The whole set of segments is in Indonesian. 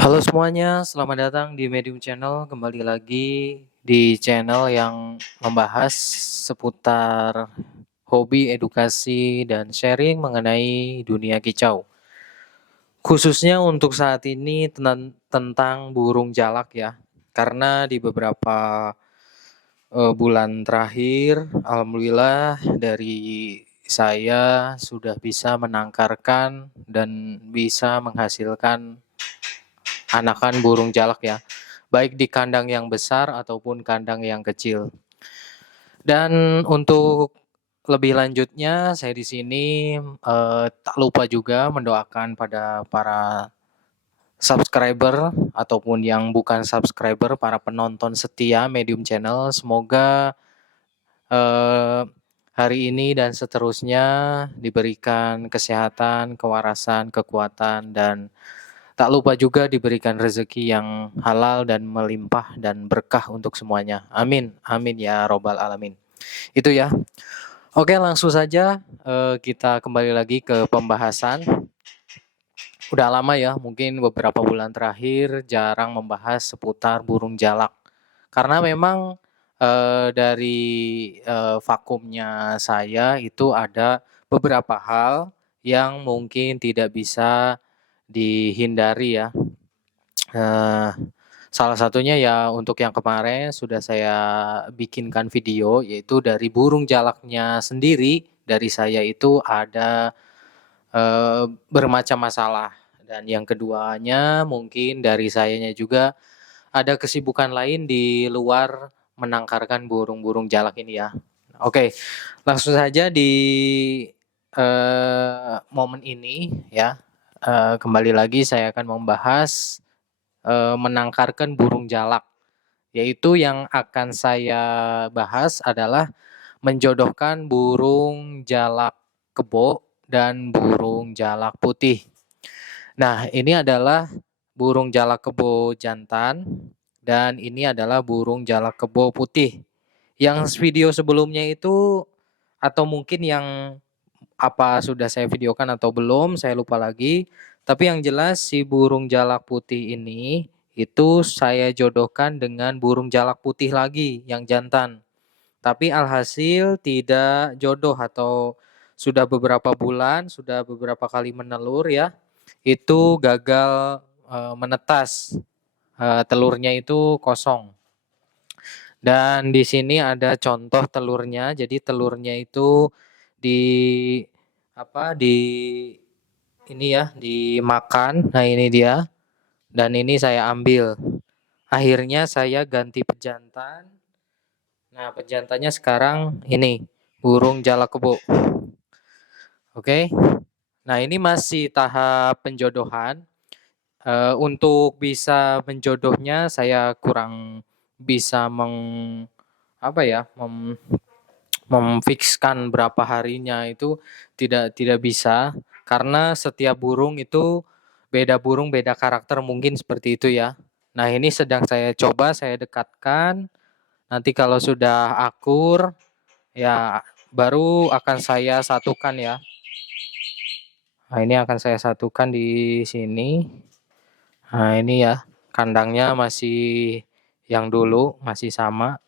Halo semuanya, selamat datang di Medium Channel. Kembali lagi di channel yang membahas seputar hobi, edukasi, dan sharing mengenai dunia kicau. Khususnya untuk saat ini tentang burung jalak ya. Karena di beberapa bulan terakhir, alhamdulillah dari saya sudah bisa menangkarkan dan bisa menghasilkan anakan burung jalak ya, baik di kandang yang besar ataupun kandang yang kecil. Dan untuk lebih lanjutnya, saya di sini tak lupa juga mendoakan pada para subscriber ataupun yang bukan subscriber, para penonton setia Medium Channel. Semoga eh, hari ini dan seterusnya diberikan kesehatan, kewarasan, kekuatan, dan tak lupa juga diberikan rezeki yang halal dan melimpah dan berkah untuk semuanya. Amin. Amin ya robbal alamin. Itu ya. Oke, langsung saja kita kembali lagi ke pembahasan. Udah lama ya, mungkin beberapa bulan terakhir jarang membahas seputar burung jalak. Karena memang dari vakumnya saya itu ada beberapa hal yang mungkin tidak bisa dihindari ya. Eh, Salah satunya ya untuk yang kemarin sudah saya bikinkan video, yaitu dari burung jalaknya sendiri dari saya itu ada bermacam masalah, dan yang keduanya mungkin dari sayanya juga ada kesibukan lain di luar menangkarkan burung-burung jalak ini ya. Oke, langsung saja di momen ini ya. Kembali lagi saya akan membahas menangkarkan burung jalak, yaitu yang akan saya bahas adalah menjodohkan burung jalak kebo dan burung jalak putih. Nah, ini adalah burung jalak kebo jantan dan ini adalah burung jalak kebo putih. Yang video sebelumnya itu atau mungkin yang apa sudah saya videokan atau belum, saya lupa lagi. Tapi yang jelas si burung jalak putih ini itu saya jodohkan dengan burung jalak putih lagi yang jantan. Tapi alhasil tidak jodoh atau sudah beberapa bulan, sudah beberapa kali menelur ya, itu gagal menetas. Telurnya itu kosong. Dan di sini ada contoh telurnya. Jadi telurnya itu di apa di ini ya dimakan. Nah ini dia. Dan ini saya ambil. Akhirnya saya ganti pejantan. Nah pejantannya sekarang ini burung jalak kebo. Oke. Nah ini masih tahap penjodohan. Untuk bisa menjodohnya saya kurang bisa apa ya memfikskan berapa harinya, itu tidak bisa karena setiap burung itu beda burung beda karakter, mungkin seperti itu ya. Nah ini sedang saya coba saya dekatkan, nanti kalau sudah akur ya baru akan saya satukan ya. Nah ini akan saya satukan di sini. Nah ini ya kandangnya masih yang dulu, masih sama.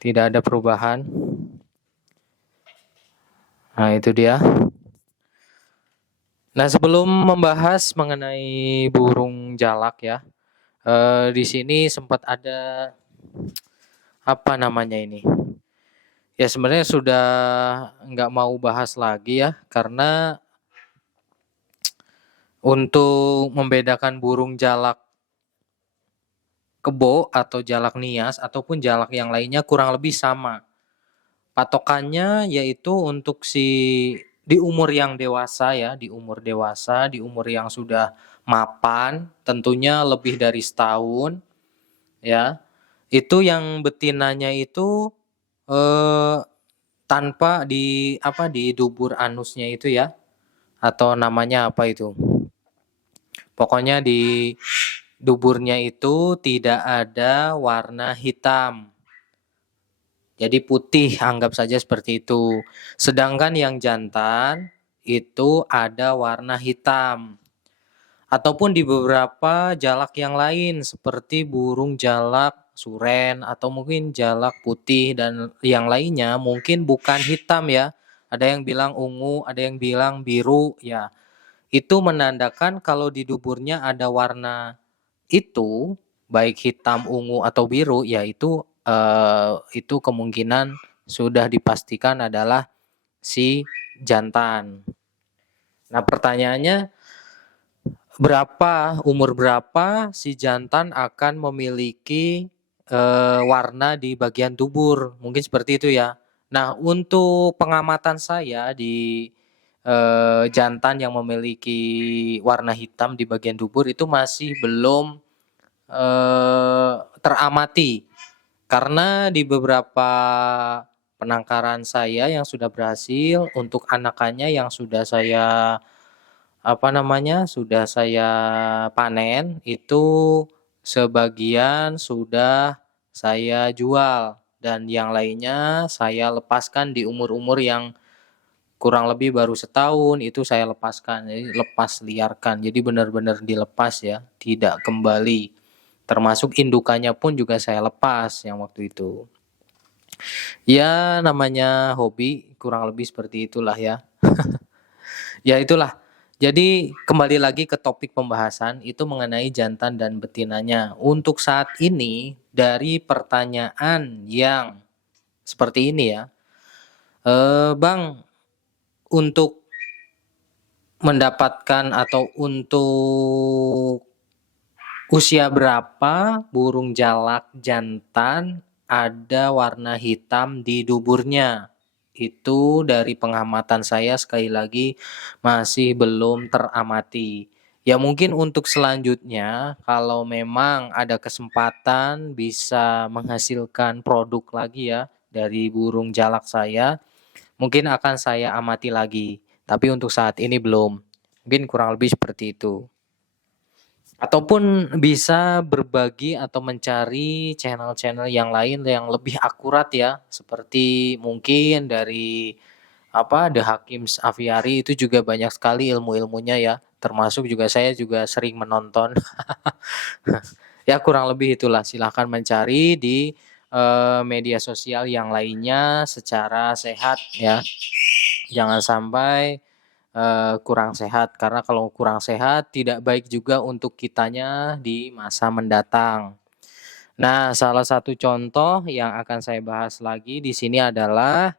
Tidak ada perubahan. Nah itu dia. Nah, sebelum membahas mengenai burung jalak ya, di sini sempat ada apa namanya ini? Ya sebenarnya sudah nggak mau bahas lagi ya, karena untuk membedakan burung jalak kebo atau jalak nias ataupun jalak yang lainnya kurang lebih sama. Patokannya yaitu untuk di umur yang dewasa ya, di umur dewasa, di umur yang sudah mapan, tentunya lebih dari setahun ya. Itu yang betinanya itu eh, tanpa di apa di dubur anusnya itu ya, atau namanya apa itu. Pokoknya di duburnya itu tidak ada warna hitam. Jadi putih, anggap saja seperti itu. Sedangkan yang jantan itu ada warna hitam. ataupun di beberapa jalak yang lain seperti burung jalak suren atau mungkin jalak putih dan yang lainnya mungkin bukan hitam ya. Ada yang bilang ungu, ada yang bilang biru ya. Itu menandakan kalau di duburnya ada warna itu baik hitam, ungu atau biru ya itu kemungkinan sudah dipastikan adalah si jantan. Nah, pertanyaannya umur berapa si jantan akan memiliki warna di bagian dubur? Mungkin seperti itu ya. Nah, untuk pengamatan saya di jantan yang memiliki warna hitam di bagian dubur itu masih belum teramati. Karena di beberapa penangkaran saya yang sudah berhasil untuk anakannya yang sudah saya sudah saya panen itu sebagian sudah saya jual dan yang lainnya saya lepaskan di umur-umur yang kurang lebih baru setahun itu saya lepaskan. Jadi lepas liarkan. Jadi benar-benar dilepas ya, tidak kembali. Termasuk indukannya pun juga saya lepas yang waktu itu. Ya namanya hobi kurang lebih seperti itulah ya. Ya itulah. Jadi kembali lagi ke topik pembahasan itu mengenai jantan dan betinanya. Untuk saat ini dari pertanyaan yang seperti ini ya, Bang, untuk mendapatkan atau untuk usia berapa burung jalak jantan ada warna hitam di duburnya? Itu dari pengamatan saya sekali lagi masih belum teramati. Ya mungkin untuk selanjutnya kalau memang ada kesempatan bisa menghasilkan produk lagi ya dari burung jalak saya, mungkin akan saya amati lagi. Tapi untuk saat ini belum. Mungkin kurang lebih seperti itu. Ataupun bisa berbagi atau mencari channel-channel yang lain yang lebih akurat ya, seperti mungkin dari The Hakims Aviary itu juga banyak sekali ilmu-ilmunya ya, termasuk juga saya juga sering menonton. Ya kurang lebih itulah, silahkan mencari di media sosial yang lainnya secara sehat ya, jangan sampai kurang sehat karena kalau kurang sehat tidak baik juga untuk kitanya di masa mendatang. Nah, salah satu contoh yang akan saya bahas lagi di sini adalah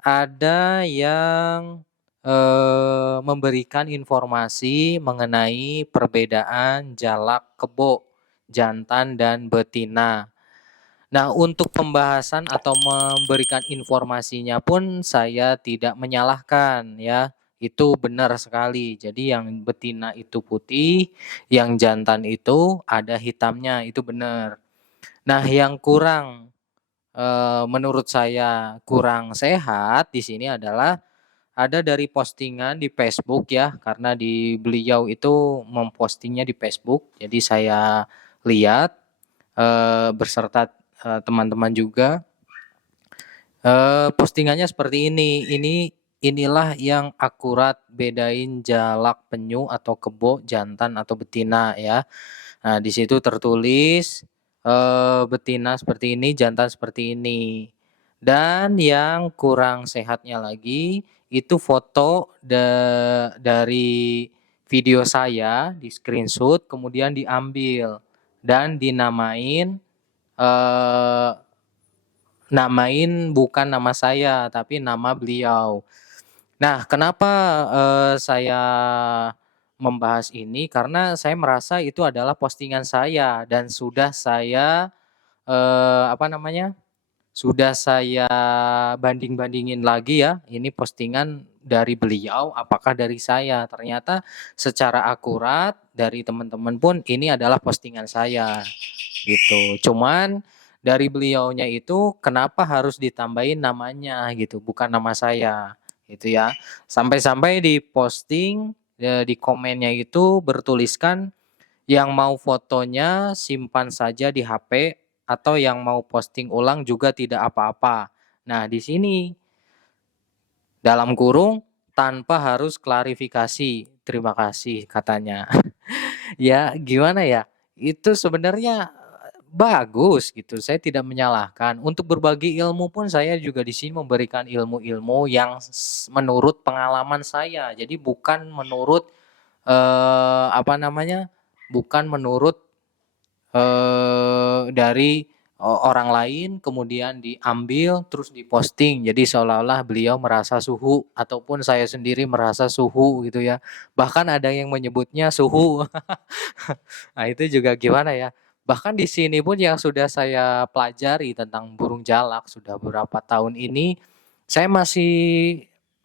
ada yang memberikan informasi mengenai perbedaan jalak kebo jantan dan betina. Nah, untuk pembahasan atau memberikan informasinya pun saya tidak menyalahkan ya. Itu benar sekali. Jadi yang betina itu putih, yang jantan itu ada hitamnya, itu benar. Nah, yang kurang menurut saya kurang sehat di sini adalah ada dari postingan di Facebook ya, karena di beliau itu mempostingnya di Facebook. Jadi saya lihat beserta teman-teman juga postingannya seperti ini. Inilah yang akurat bedain jalak penyu atau kebo jantan atau betina ya. Nah, di situ tertulis betina seperti ini, jantan seperti ini. Dan yang kurang sehatnya lagi itu foto dari video saya di screenshot kemudian diambil dan namain bukan nama saya tapi nama beliau. Nah, kenapa saya membahas ini karena saya merasa itu adalah postingan saya dan sudah saya eh, apa namanya? Sudah saya banding-bandingin lagi ya, ini postingan dari beliau apakah dari saya. Ternyata secara akurat dari teman-teman pun ini adalah postingan saya gitu. Cuman dari beliaunya itu kenapa harus ditambahin namanya gitu, bukan nama saya gitu ya. Sampai-sampai di posting di komennya itu bertuliskan yang mau fotonya simpan saja di HP atau yang mau posting ulang juga tidak apa-apa. Nah, di sini dalam kurung tanpa harus klarifikasi. Terima kasih katanya. Ya gimana ya, itu sebenarnya bagus gitu, saya tidak menyalahkan. Untuk berbagi ilmu pun saya juga di sini memberikan ilmu-ilmu yang menurut pengalaman saya. Jadi bukan menurut, apa namanya, bukan menurut dari orang lain kemudian diambil terus diposting. Jadi seolah-olah beliau merasa suhu ataupun saya sendiri merasa suhu gitu ya. Bahkan ada yang menyebutnya suhu. Nah, itu juga gimana ya? Bahkan di sini pun yang sudah saya pelajari tentang burung jalak sudah beberapa tahun ini, saya masih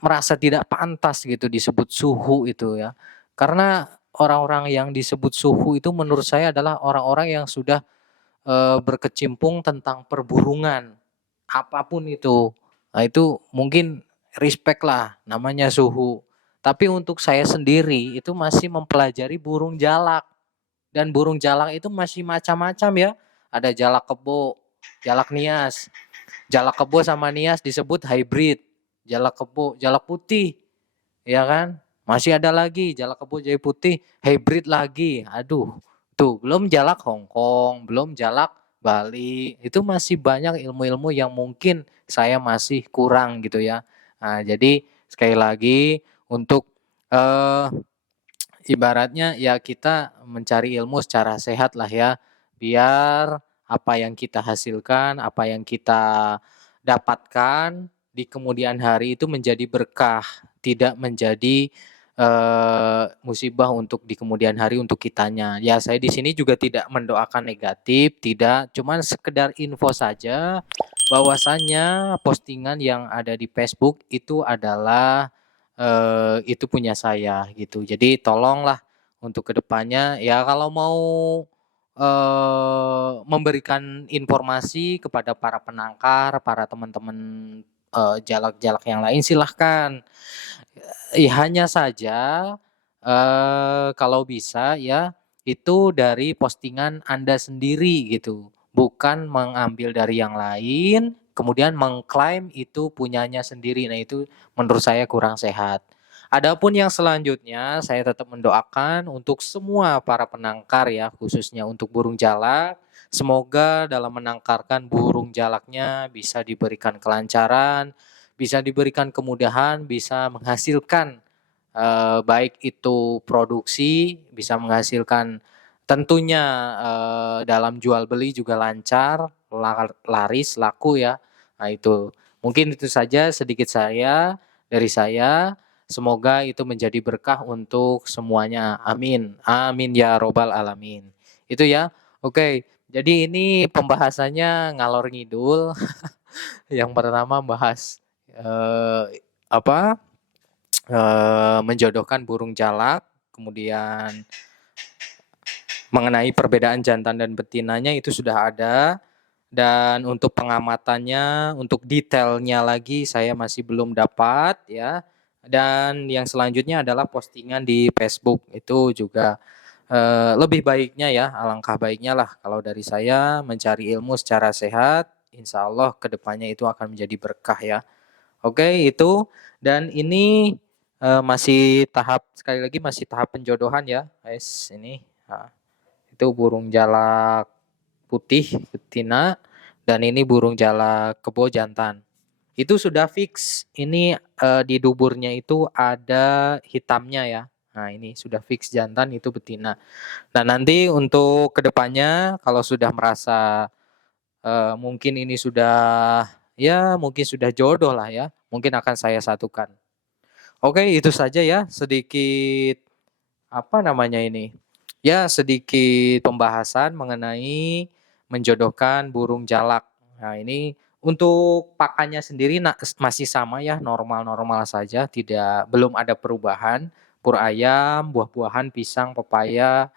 merasa tidak pantas gitu disebut suhu itu ya. Karena orang-orang yang disebut suhu itu menurut saya adalah orang-orang yang sudah berkecimpung tentang perburungan, apapun itu. Nah, itu mungkin respect lah namanya suhu. Tapi untuk saya sendiri itu masih mempelajari burung jalak. Dan burung jalak itu masih macam-macam ya. Ada jalak kebo, jalak nias. Jalak kebo sama nias disebut hybrid. Jalak kebo, jalak putih, ya kan? Masih ada lagi jalak kebo jadi putih, hybrid lagi. Aduh, tuh belum jalak Hongkong, belum jalak Bali. Itu masih banyak ilmu-ilmu yang mungkin saya masih kurang gitu ya. Nah, jadi sekali lagi untuk eh, ibaratnya ya kita mencari ilmu secara sehat lah ya, biar apa yang kita hasilkan, apa yang kita dapatkan di kemudian hari itu menjadi berkah, tidak menjadi musibah untuk di kemudian hari untuk kitanya. Ya saya di sini juga tidak mendoakan negatif, tidak, cuman sekedar info saja bahwasannya postingan yang ada di Facebook itu adalah itu punya saya gitu. Jadi tolonglah untuk kedepannya ya kalau mau memberikan informasi kepada para penangkar, para teman-teman jalak-jalak yang lain silahkan. Hanya saja kalau bisa ya itu dari postingan Anda sendiri gitu, bukan mengambil dari yang lain kemudian mengklaim itu punyanya sendiri. Nah, itu menurut saya kurang sehat. Adapun yang selanjutnya saya tetap mendoakan untuk semua para penangkar ya, khususnya untuk burung jalak. Semoga dalam menangkarkan burung jalaknya bisa diberikan kelancaran, bisa diberikan kemudahan, bisa menghasilkan baik itu produksi, bisa menghasilkan tentunya dalam jual beli juga lancar, laris, laku ya. Nah, itu. Mungkin itu saja sedikit dari saya. Semoga itu menjadi berkah untuk semuanya. Amin. Amin ya robbal alamin. Itu ya. Oke. Jadi ini pembahasannya ngalor ngidul. Yang pertama bahas apa? Menjodohkan burung jalak, kemudian mengenai perbedaan jantan dan betinanya itu sudah ada. Dan untuk pengamatannya, untuk detailnya lagi saya masih belum dapat ya. Dan yang selanjutnya adalah postingan di Facebook itu juga lebih baiknya ya, alangkah baiknya lah kalau dari saya mencari ilmu secara sehat, insya Allah kedepannya itu akan menjadi berkah ya. Oke, itu dan ini masih tahap sekali lagi masih tahap penjodohan ya, guys. Ini itu burung jalak putih betina dan ini burung jalak kebo jantan. Itu sudah fix. Ini di duburnya itu ada hitamnya ya. Nah, ini sudah fix jantan itu betina. Nah, nanti untuk kedepannya kalau sudah merasa mungkin ini sudah ya mungkin sudah jodoh lah ya, mungkin akan saya satukan. Oke, itu saja ya sedikit apa namanya ini? Ya, sedikit pembahasan mengenai menjodohkan burung jalak. Nah, ini untuk pakannya sendiri masih sama ya, normal-normal saja, belum ada perubahan. Pur ayam, buah-buahan, pisang, pepaya,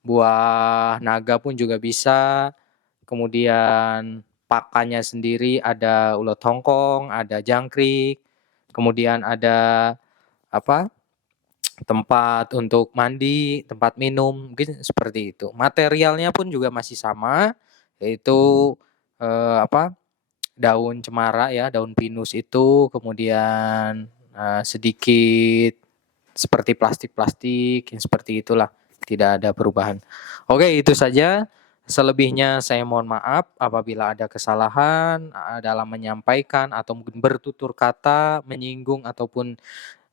buah naga pun juga bisa. Kemudian pakannya sendiri ada ulat Hongkong, ada jangkrik, kemudian ada apa? Tempat untuk mandi, tempat minum, mungkin seperti itu. Materialnya pun juga masih sama, yaitu apa? Daun cemara ya, daun pinus itu, kemudian sedikit seperti plastik-plastik, yang seperti itulah. tidak ada perubahan. Oke, itu saja. Selebihnya saya mohon maaf apabila ada kesalahan dalam menyampaikan atau mungkin bertutur kata menyinggung ataupun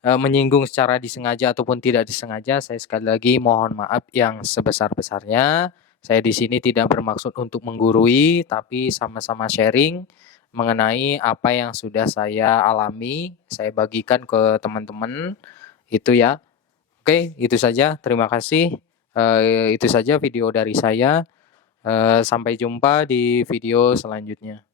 menyinggung secara disengaja ataupun tidak disengaja. Saya sekali lagi mohon maaf yang sebesar-besarnya. Saya di sini tidak bermaksud untuk menggurui, tapi sama-sama sharing mengenai apa yang sudah saya alami, saya bagikan ke teman-teman. Itu ya. Oke, itu saja. Terima kasih. Itu saja video dari saya. Sampai jumpa di video selanjutnya.